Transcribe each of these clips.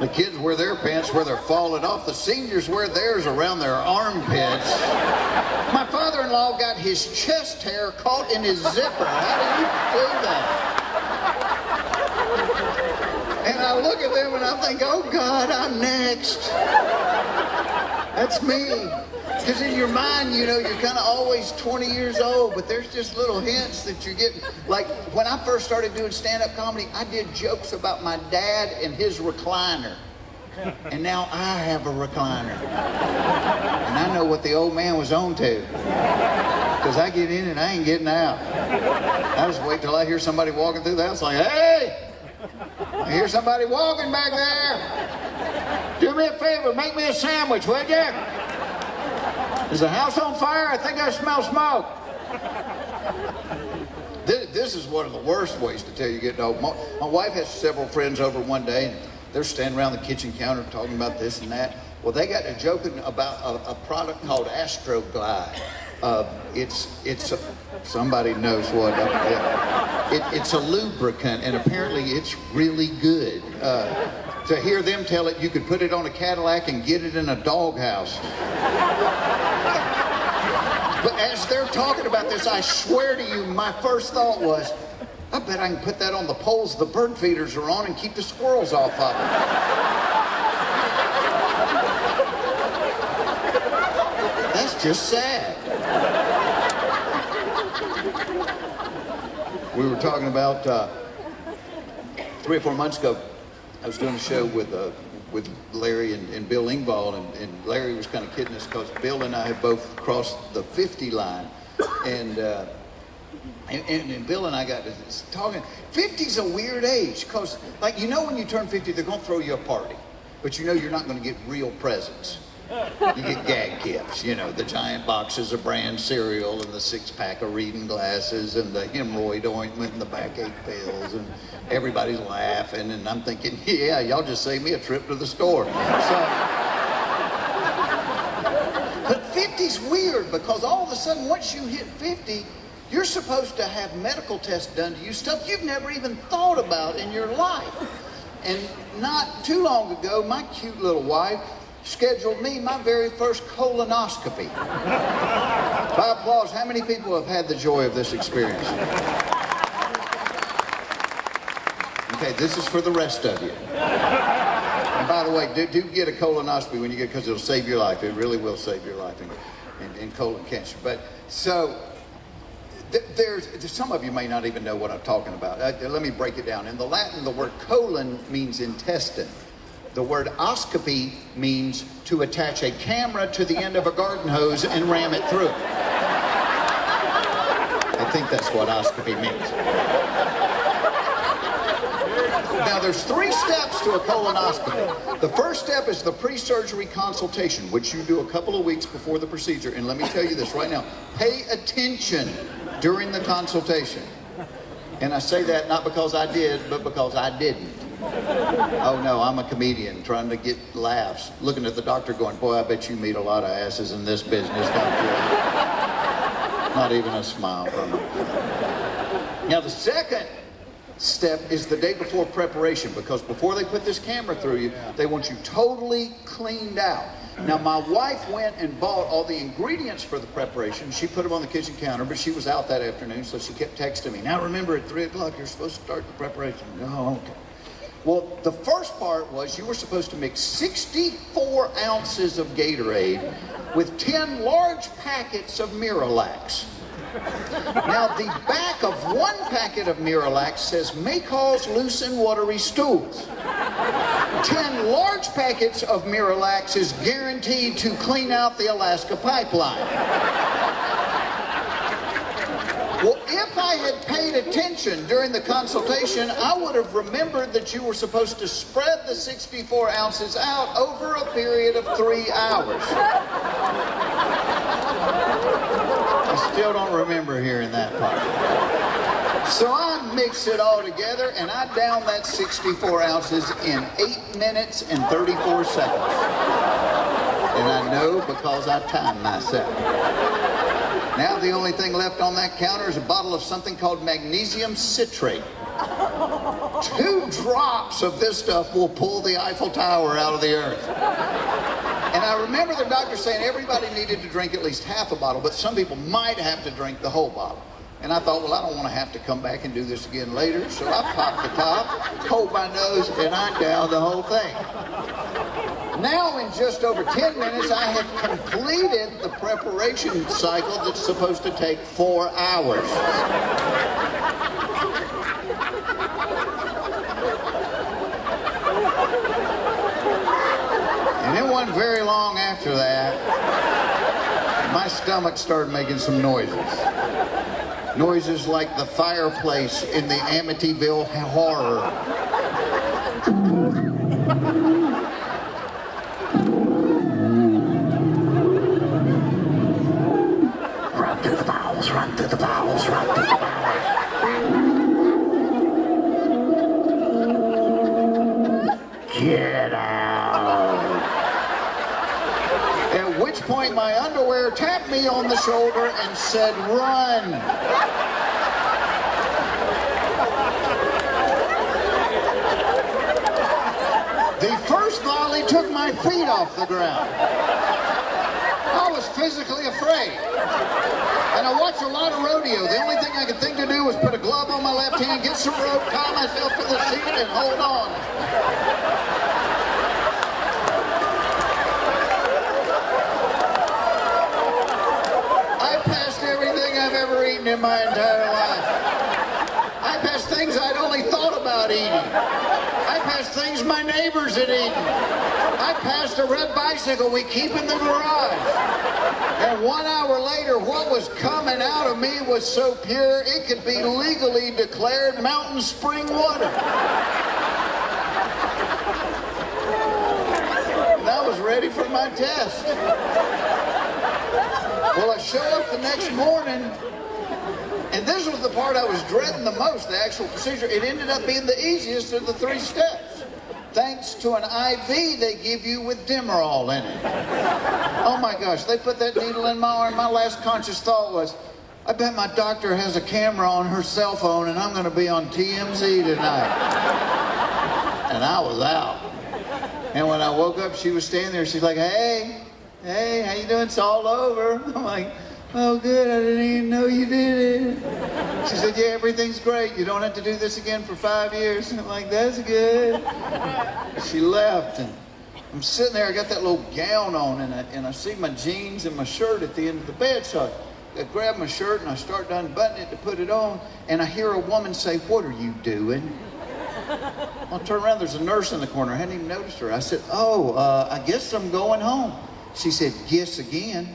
The kids wear their pants where they're falling off. The seniors wear theirs around their armpits. My father-in-law got his chest hair caught in his zipper. How do you do that? And I look at them and I think, oh God, I'm next. That's me. Because in your mind, you know, you're kind of always 20 years old, but there's just little hints that you're getting. Like, when I first started doing stand-up comedy, I did jokes about my dad and his recliner. And now I have a recliner. And I know what the old man was on to. Because I get in and I ain't getting out. I just wait till I hear somebody walking through the house like, hey! I hear somebody walking back there. Do me a favor, make me a sandwich, would you? Is the house on fire? I think I smell smoke. This is one of the worst ways to tell you getting old. My wife has several friends over one day, and they're standing around the kitchen counter talking about this and that. Well, they got to joking about a product called Astroglide. Somebody knows what. It's a lubricant, and apparently it's really good. To hear them tell it, you could put it on a Cadillac and get it in a doghouse. But as they're talking about this, I swear to you, my first thought was, I bet I can put that on the poles the bird feeders are on and keep the squirrels off of them. That's just sad. We were talking about 3 or 4 months ago, I was doing a show with Larry and Bill Engvall, and Larry was kind of kidding us because Bill and I have both crossed the 50 line, and Bill and I got to talking. 50's a weird age because, like, you know, when you turn 50, they're going to throw you a party, but you know you're not going to get real presents. You get gag gifts, you know, the giant boxes of brand cereal and the 6-pack of reading glasses and the hemorrhoid ointment and the backache pills, and everybody's laughing, and I'm thinking, yeah, y'all just saved me a trip to the store. But 50's weird because all of a sudden, once you hit 50, you're supposed to have medical tests done to you, stuff you've never even thought about in your life. And not too long ago, my cute little wife scheduled me my very first colonoscopy. By applause, how many people have had the joy of this experience? Okay, this is for the rest of you. And by the way, do get a colonoscopy when you get, because it'll save your life. It really will save your life in colon cancer. But so, there's some of you may not even know what I'm talking about. Let me break it down. In the Latin, the word colon means intestine. The word oscopy means to attach a camera to the end of a garden hose and ram it through. I think that's what oscopy means. Now, there's 3 steps to a colonoscopy. The first step is the pre-surgery consultation, which you do a couple of weeks before the procedure. And let me tell you this right now. Pay attention during the consultation. And I say that not because I did, but because I didn't. Oh no, I'm a comedian trying to get laughs, looking at the doctor going, boy, I bet you meet a lot of asses in this business, don't you? Not even a smile from him. Now the second step is the day before preparation, because before they put this camera through you, they want you totally cleaned out. Now my wife went and bought all the ingredients for the preparation. She put them on the kitchen counter, but she was out that afternoon, so she kept texting me, now remember at 3 o'clock you're supposed to start the preparation. Oh, okay. Well, the first part was you were supposed to mix 64 ounces of Gatorade with 10 large packets of Miralax. Now, the back of one packet of Miralax says, may cause loose and watery stools. 10 large packets of Miralax is guaranteed to clean out the Alaska pipeline. Well, if I had paid attention during the consultation, I would have remembered that you were supposed to spread the 64 ounces out over a period of 3 hours. I still don't remember hearing that part. So I mix it all together and I down that 64 ounces in 8 minutes and 34 seconds. And I know because I timed myself. Now the only thing left on that counter is a bottle of something called magnesium citrate. 2 drops of this stuff will pull the Eiffel Tower out of the earth. And I remember the doctor saying everybody needed to drink at least half a bottle, but some people might have to drink the whole bottle. And I thought, well, I don't want to have to come back and do this again later, so I popped the top, hold my nose, and I downed the whole thing. Now, in just over 10 minutes, I had completed the preparation cycle that's supposed to take 4 hours. And it wasn't very long after that, my stomach started making some noises. Noises like the fireplace in the Amityville Horror. Run through the bowels, run through the bowels, run through the bowels. Get out. At which point my underwear tapped me on the shoulder and said, run. The first volley took my feet off the ground. I was physically afraid. And I watched a lot of rodeo. The only thing I could think to do was put a glove on my left hand, get some rope, tie myself to the seat, and hold on. I've ever eaten in my entire life. I passed things I'd only thought about eating. I passed things my neighbors had eaten. I passed a red bicycle we keep in the garage. And 1 hour later, what was coming out of me was so pure, it could be legally declared mountain spring water. And I was ready for my test. Well, I show up the next morning, and this was the part I was dreading the most, the actual procedure. It ended up being the easiest of the 3 steps, thanks to an IV they give you with Demerol in it. Oh my gosh, they put that needle in my arm. My last conscious thought was, I bet my doctor has a camera on her cell phone and I'm going to be on TMZ tonight. And I was out. And when I woke up, she was standing there. She's like, hey, how you doing? It's all over. I'm like, oh, good. I didn't even know you did it. She said, yeah, everything's great. You don't have to do this again for 5 years. And I'm like, that's good. She left, and I'm sitting there. I got that little gown on, and I see my jeans and my shirt at the end of the bed. So I grab my shirt, and I start to unbutton it to put it on, and I hear a woman say, what are you doing? I'll turn around. There's a nurse in the corner. I hadn't even noticed her. I said, I guess I'm going home. She said, guess again.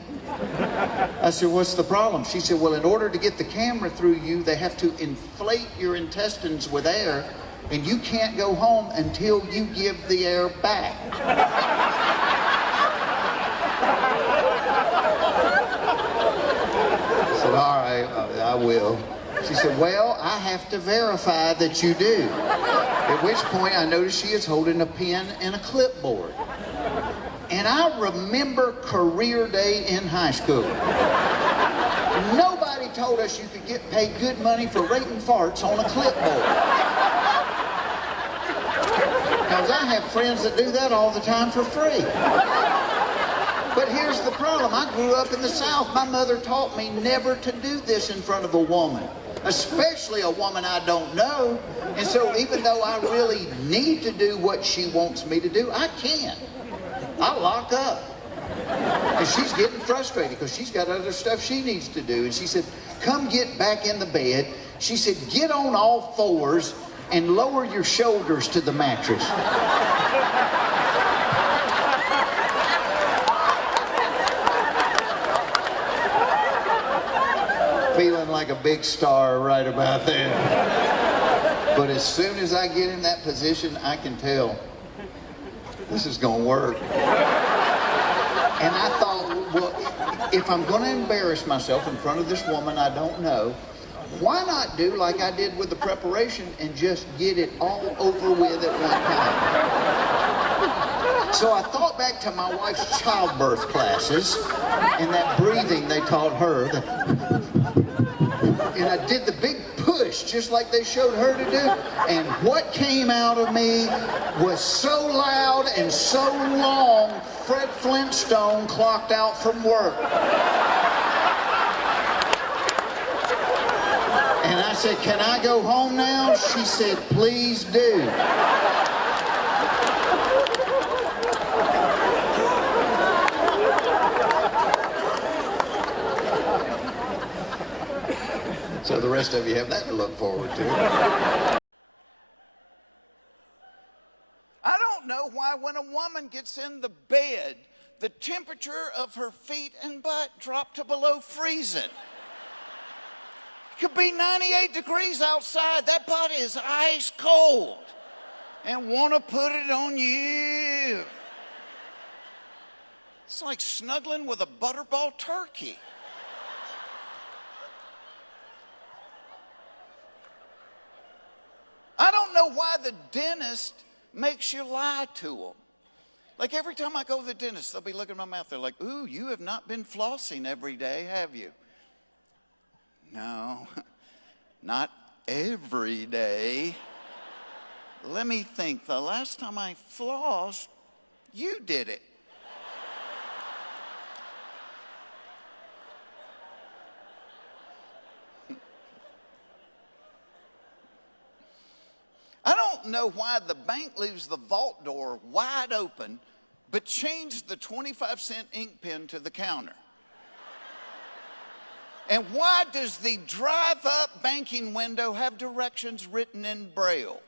I said, what's the problem? She said, well, in order to get the camera through you, they have to inflate your intestines with air, and you can't go home until you give the air back. I said, all right, I will. She said, well, I have to verify that you do. At which point I noticed she is holding a pen and a clipboard. And I remember career day in high school. Nobody told us you could get paid good money for rating farts on a clipboard. Because I have friends that do that all the time for free. But here's the problem. I grew up in the South. My mother taught me never to do this in front of a woman, especially a woman I don't know. And so even though I really need to do what she wants me to do, I can't. I lock up. And she's getting frustrated because she's got other stuff she needs to do. And she said, come get back in the bed. She said, get on all fours and lower your shoulders to the mattress. Feeling like a big star right about there. But as soon as I get in that position, I can tell this is going to work. And I thought, well, if I'm going to embarrass myself in front of this woman I don't know, why not do like I did with the preparation and just get it all over with at one time? So I thought back to my wife's childbirth classes and that breathing they taught her. and I did the big push just like they showed her to do. And what came out of me was so loud and so long, Fred Flintstone clocked out from work. And I said, "Can I go home now?" She said, "Please do." So the rest of you have that to look forward to. I don't know why when a woman gets in the bed, the temperature of her feet and butt drop to below freezing. It could be 98 degrees outside. That butt is ice cold and want to put it on you. It's like snuggling with a butterball turkey. I don't know why the dentist makes you lie to them. Like every time I go to the dentist, they'll be looking at my mouth. They're like, "Ooh, you have not been flossing every day, have you?" No, not every day. Let me think. The last time I flossed, you did it. I don't know why the bank leaves the vault door wide open, but changed the 25-cent ink pen to the counter. And why does the drive-up banking window have directions written in Braille?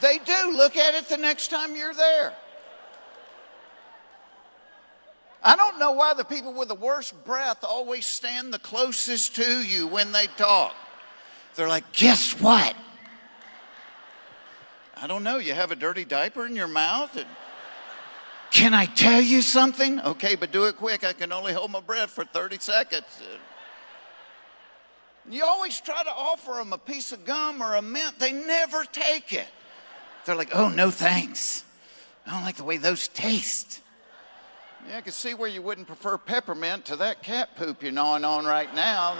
They do. Look at it the next time you're there. I don't know why the people with the worst breath always stand the closest to you when they talk. They're like, "Guess what?" I don't know. You have a dirty diaper in your mouth? And, "Can I tell you something?" "Okay, but do it quick. I can only hold my breath for 30 seconds. You always try to offer them a piece of gum or a mint. They never take it. They're like, "Oh, no thanks. I don't like the way those taste." Yeah, I can see where you wouldn't prefer peppermint to that cat poop you're gnawing on right now.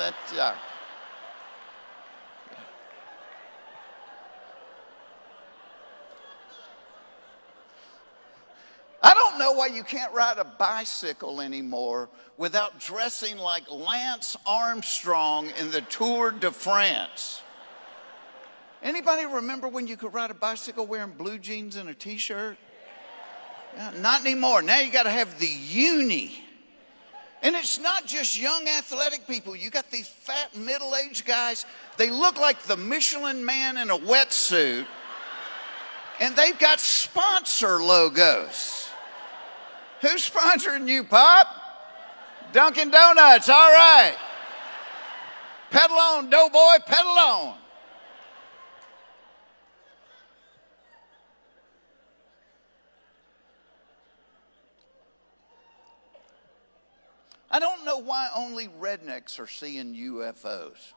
I don't know why you can't ride a bicycle anymore without dressing like Lance Armstrong in the Tour de France. Anybody remember when you could ride a bicycle wearing blue jeans and a t-shirt? Yeah, not anymore. Now you got to have the uni. And it's not just young athletic people. You got these fat middle-aged guys. They look like the Michelin Man in a wetsuit. And they've got sponsor logos. Who's sponsoring you, Pop? Dunkin' Donuts, all right. Pedal on, doughboy, pedal on. I don't know why only rednecks are seeing UFOs.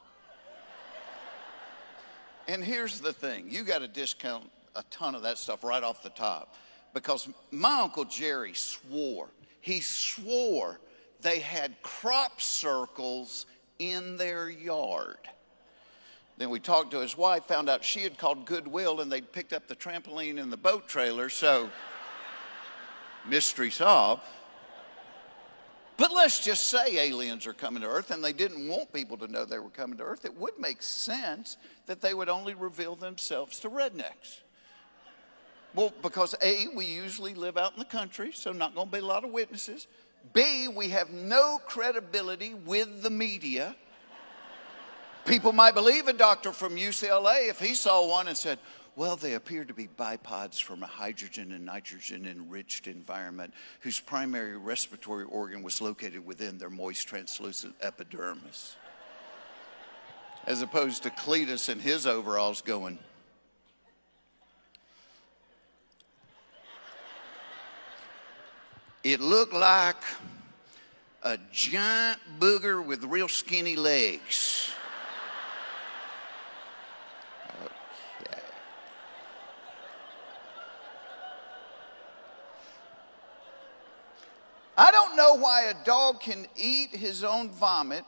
And here's the thing. You got to discount a ton of that stuff right off the top. Because my Uncle Jerry swore they had crop circles in their yard. Then we talked to his wife, found out she had called Goodwill and they'd picked up the trampoline and the boat trailer, so mystery solved. But let's just say aliens are coming to Earth and they didn't want people to know they were coming to Earth. It would make sense that they would only reveal themselves to rednecks. Well, because A, we usually live out in the country, so not going to be a lot of witnesses. B, we have no credibility with the media. People might believe a doctor from UCLA if he saw one and said, "Well, they appear to be bipods from a hydrogen and nitrogen enriched environment whose primary respiratory organ was located within their moist translucent epidermis." As opposed to Cletus in his overalls going, "It looked like a giant booger with real skinny legs." Okay. I don't know why a dog can eat his own vomit